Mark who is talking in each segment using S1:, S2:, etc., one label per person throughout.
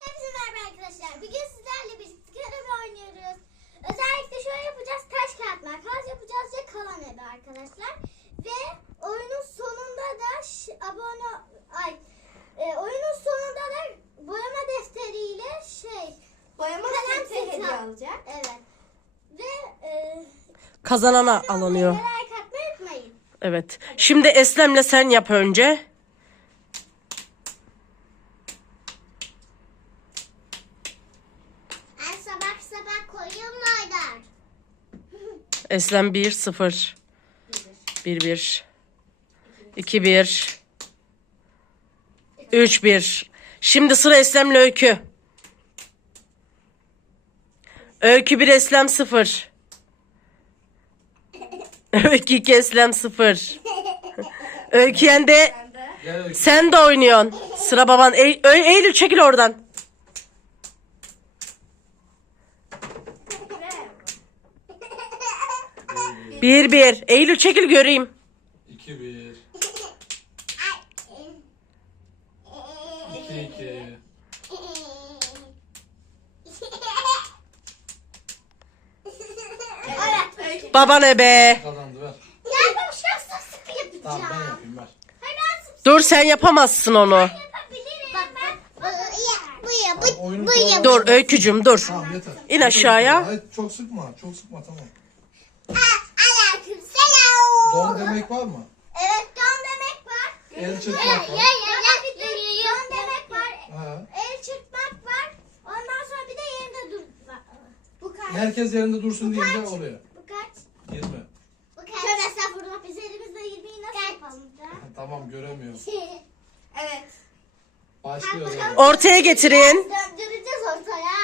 S1: Hepinize merhaba arkadaşlar. Bugün sizlerle birlikte karabı oynuyoruz. Özellikle şöyle yapacağız. Taş kağıt makas yapacağız ve kalan ebe arkadaşlar. Ve oyunun sonunda da abone ay e, oyunun sonunda da boyama defteriyle şey
S2: Boyama
S1: kalem
S2: seti hediye alacak.
S1: Evet. Ve e,
S3: Kazanana alınıyor.
S1: like atmayı unutmayın.
S3: Evet. Şimdi Eslem'le sen yap önce. Eslem 1 0 1 1 2 1 3 1 Şimdi sıra Eslem'le Öykü. Öykü 1 Eslem 0 Öykü 2 Eslem 0 Öykü yende
S2: Ben de.
S3: sen de oynuyorsun. Sıra baban. Ey- Eylül çekil oradan. Bir bir. Eylül çekil göreyim.
S4: 2 1 2 2
S1: Evet.
S3: Baban ebe.
S4: kazandı ver.
S1: Ya ben şu an sık sık yapacağım.
S4: Tamam ben yapayım ver.
S1: Hayır ben sık
S3: Dur sen yapamazsın onu.
S4: oyunu.
S3: Dur Öykücüm dur.
S4: Tamam yeter.
S3: İn aşağıya.
S4: Hayır çok sıkma çok sıkma tamam. Don demek var mı?
S1: Evet don demek var.
S4: El çırpmak
S1: Ya
S4: var.
S1: ya ya don demek var.
S4: Ha.
S1: El çırpmak var. Ondan sonra bir de yerinde dur. Bu kaç?
S4: Herkes yerinde dursun diye de
S1: kaç?
S4: oluyor.
S1: Bu kaç?
S4: 20.
S1: Bu kaç? Şöyle estağfurullah biz elimizde 20'yi nasıl yapalım da?
S4: Tamam göremiyorum.
S2: Evet.
S4: Başlıyoruz.
S3: Ortaya getirin.
S1: Döndüreceğiz ortaya.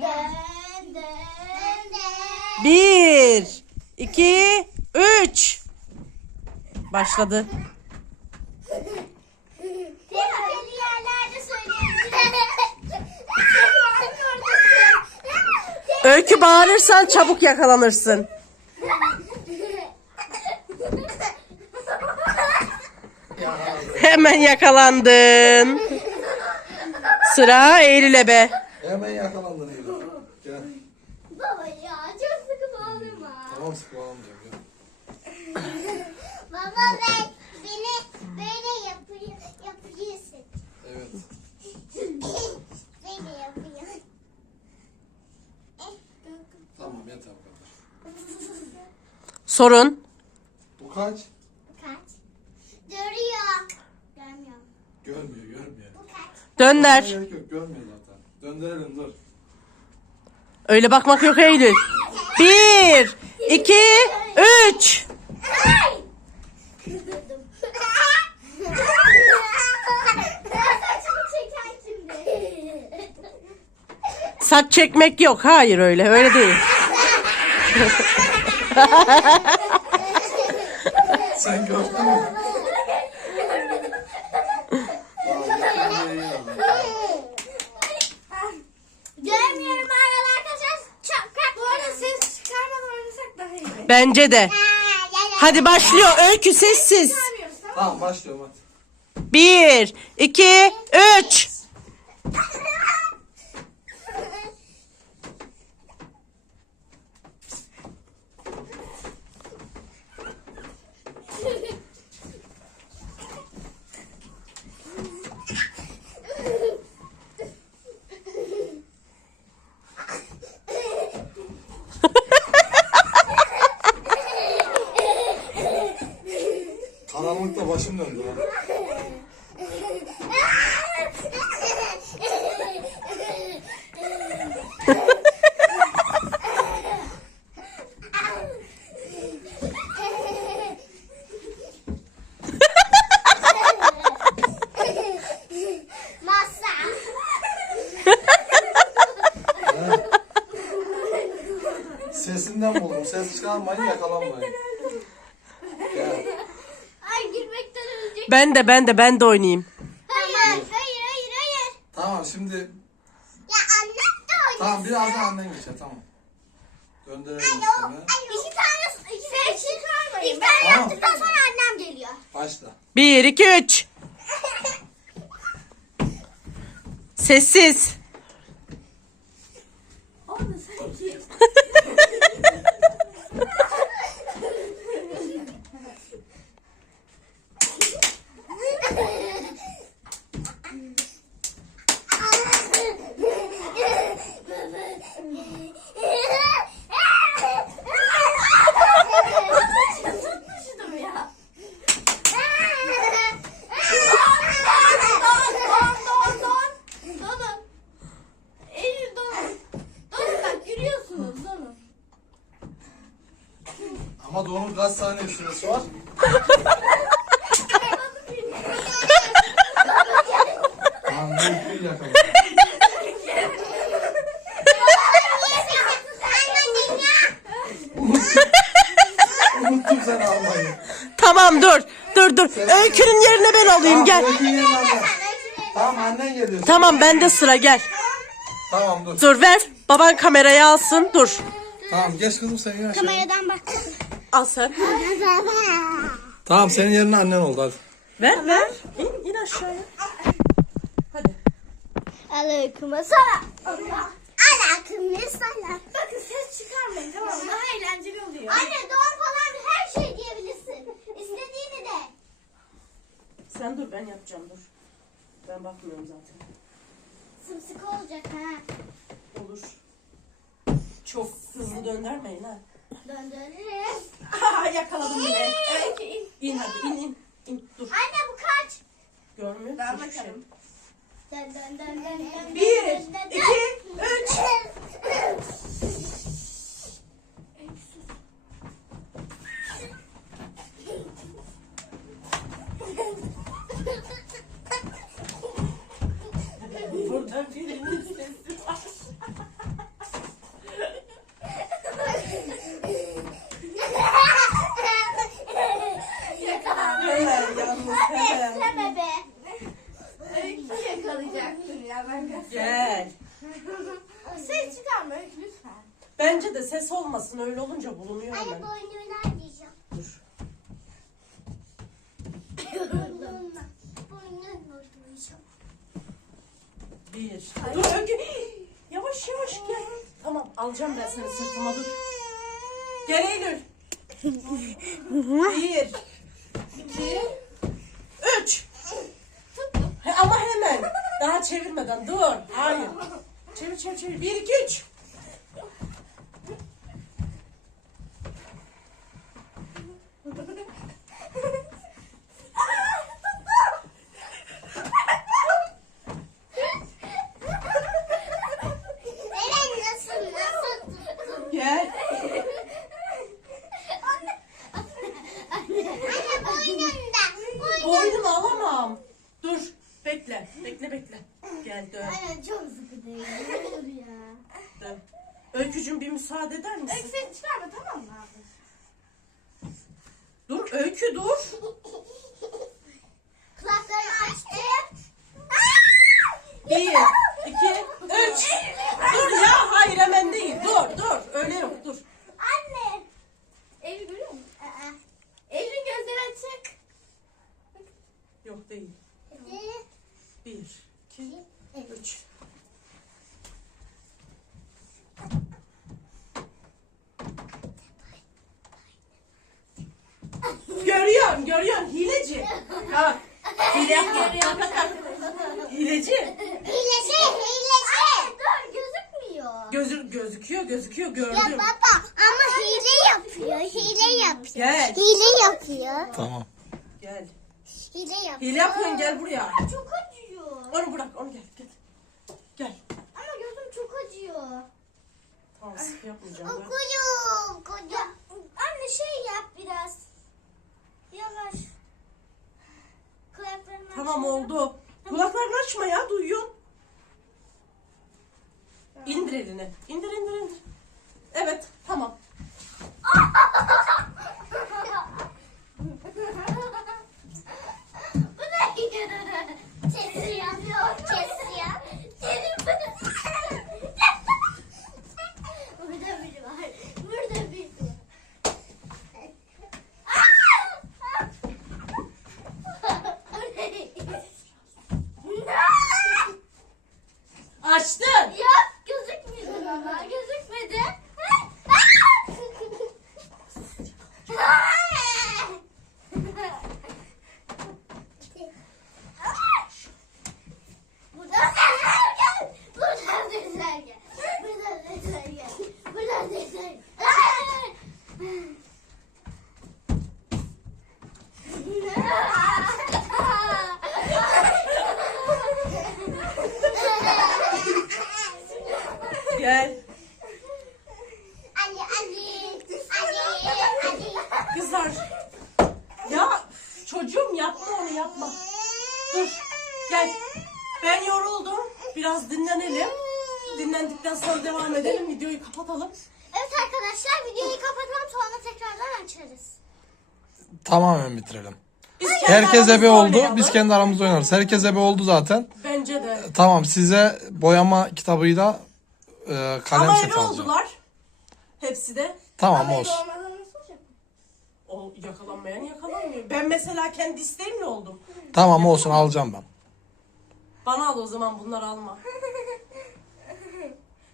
S1: Dön dön dön.
S3: Bir, iki, üç. Başladı. Öykü bağırırsan çabuk yakalanırsın. Hemen yakalandın. Sıra Eylül ebe.
S4: Hemen yakalandın Eylül. Gel.
S1: Baba ya çok sıkı bağlama.
S4: Tamam sıkma almayacağım. Gel.
S1: Ben beni böyle yapıyor, yapıyorsun.
S4: Evet.
S1: Böyle yapıyor.
S4: Tamam yeter bu kadar.
S3: Sorun.
S4: Bu kaç?
S1: Kaç? Görüyor. Görmüyor.
S4: Görmüyor görmüyor.
S1: Bu kaç?
S3: Dönder.
S4: Gerek yok görmüyor zaten. Döndürelim dur.
S3: Öyle bakmak yok Eylül. Bir, iki, üç.
S1: Ay! Kızdırdım.
S3: Saç çekmek yok. Hayır öyle. Öyle değil.
S4: Sen gördün mü?
S3: Bence de. Hadi başlıyor. Öykü sessiz.
S2: Tamam
S4: başlıyorum hadi.
S3: Bir, iki, üç. Ben de ben de ben de oynayayım.
S1: Hayır, hayır, hayır, hayır.
S4: Tamam şimdi
S1: Ya annem de oynasın.
S4: tamam biraz daha annen geçer tamam. Döndürelim seni.
S1: İki tane, iki tane, iki tane
S4: Tamam.
S1: yaptıktan sonra annem geliyor.
S4: Başla.
S3: Bir, iki, üç. Sessiz.
S2: Orada sanki. Tutmuştum ya. Don don don. Donun. Eylül donun. Donun bak yürüyorsunuz donun.
S4: Ama doğunun kaç saniye süresi var? Tamam ben bir yakaladım. Unuttum seni almayı.
S3: Tamam dur. Dur dur. Öykünün yerine ben alayım gel.
S4: Tamam, Öykü'nün yerine annen. Tamam annen geliyor.
S3: Tamam bende sıra gel.
S4: Tamam dur.
S3: Dur ver. Baban kamerayı alsın. Dur.
S4: Tamam geç kızım sen yine aşağı.
S1: Kameradan bak.
S3: Al sen.
S4: Tamam senin yerine annen oldu hadi.
S3: Ver ver. İn, in aşağıya. Hadi.
S1: Aleyküm selam. Aleyküm selam.
S2: Bakın ses çıkarmayın tamam mı? Daha eğlenceli oluyor.
S1: Anne doğum falan her şey diyebilirsin. İstediğini de.
S3: Sen dur ben yapacağım dur. Ben bakmıyorum zaten.
S1: Sımsıkı olacak ha.
S3: Olur. Çok hızlı döndürmeyin ha.
S1: Döndürürüz.
S3: Aa, yakaladım yine.
S2: Evet in.
S3: İn hadi in in. in. Dur.
S1: Anne bu kaç?
S3: Görmüyor
S2: Ben
S3: musun hiçbir şey?
S2: bakarım.
S1: Dön dön dön dön dön.
S3: Bir,
S1: dön, dön,
S3: iki, üç. Burada birinin sesi var. Hemen yalnız hemen.
S1: Bekleme be.
S2: Öykü yakalayacaksın ya ben kaçayım.
S3: Gel.
S2: Ses çıkarma Öykü lütfen.
S3: Bence de ses olmasın öyle olunca bulunuyor
S1: Anne
S3: hemen.
S1: boynuna diyeceğim.
S3: Dur.
S1: Boynuna. Boynuna diyeceğim.
S3: Bir. Dur Öykü. Yavaş yavaş gel. Tamam alacağım ben seni sırtıma dur. Gel Eylül. Bir. iki, Üç. He, ama hemen. Daha çevirmeden dur. Hayır. Çevir çevir çevir. Bir iki üç.
S1: Eren nasıl nasıl tuttun?
S3: Gel.
S1: Anne. Anne boynunda. Boynunda.
S3: Boynumu alamam. Dur. Bekle. Bekle bekle. Gel dön.
S1: Anne çok sıkı değil. Ne olur ya.
S3: dön. Öykücüm bir müsaade eder
S2: Öykü
S3: misin?
S2: ses çıkarma tamam mı abi?
S3: Dur Öykü dur.
S1: Kulaklarını açtı.
S3: Bir, iki, üç. Dur ya hayır hemen değil. Dur dur. Öyle yok dur.
S1: Anne.
S2: Eylül görüyor musun?
S1: Aa.
S2: Eylül'ün gözleri açık.
S3: Yok değil. Bir, iki, üç. Görüyorum, görüyorum. Hileci. Ha. Hile. Kalk, kalk, kalk. Hileci.
S1: Hilesi, hilesi. Anne dur gözükmüyor.
S3: Gözü, gözüküyor, gözüküyor.
S1: Ya
S3: Gördüm.
S1: baba ama hile yapıyor, hile yapıyor.
S3: Gel.
S1: Hile yapıyor.
S4: Tamam.
S3: Gel.
S1: Hile yapıyor.
S3: Hile yapıyorsun gel buraya.
S1: Çok acıyor.
S3: Onu bırak, onu gel. Gel. Gel.
S1: Ama gözüm çok acıyor.
S3: Tamam sıkı yapmayacağım ben.
S1: Okuyum, okuyum. Anne şey yap biraz. Yavaş. Kulaklarını
S3: Tamam
S1: açsana.
S3: oldu. Kulaklarını açma ya duyuyorsun. İndir elini. İndir indir indir. Evet tamam.
S1: Bu ne? Kesiyor, kesiyor. Senin bunu. Burada biri var. Burada biri. Aa! Bu ne?
S3: yapma onu yapma. Dur gel. Ben yoruldum. Biraz dinlenelim. Dinlendikten sonra devam edelim. Videoyu kapatalım.
S1: Evet arkadaşlar videoyu kapatalım sonra tekrardan açarız.
S4: Tamamen bitirelim.
S3: Biz kendi
S4: Herkes ebe oldu.
S3: oynayalım.
S4: Biz kendi aramızda oynarız. Herkes ebe oldu zaten.
S3: Bence de.
S4: Tamam size boyama kitabıyla e, kalem
S3: Ama
S4: seti
S3: ebe
S4: alacağım.
S3: oldular. Hepsi de.
S4: Tamam
S2: Ama
S4: olsun.
S3: O yakalanmayan yakalanmıyor. Ben mesela kendi isteğimle oldum.
S4: Tamam olsun alacağım ben.
S3: Bana al o zaman bunları alma.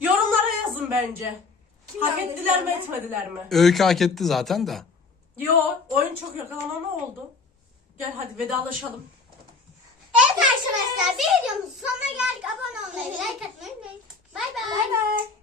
S3: Yorumlara yazın bence. Kim
S2: hak
S3: ettiler mi
S2: sana?
S3: etmediler mi?
S4: Öykü hak etti zaten de.
S3: Yo oyun çok yakalanma oldu. Gel hadi vedalaşalım.
S1: Evet arkadaşlar videomuzun sonuna geldik. Abone olmayı, like atmayı unutmayın. Bay bay. Bay
S2: bay.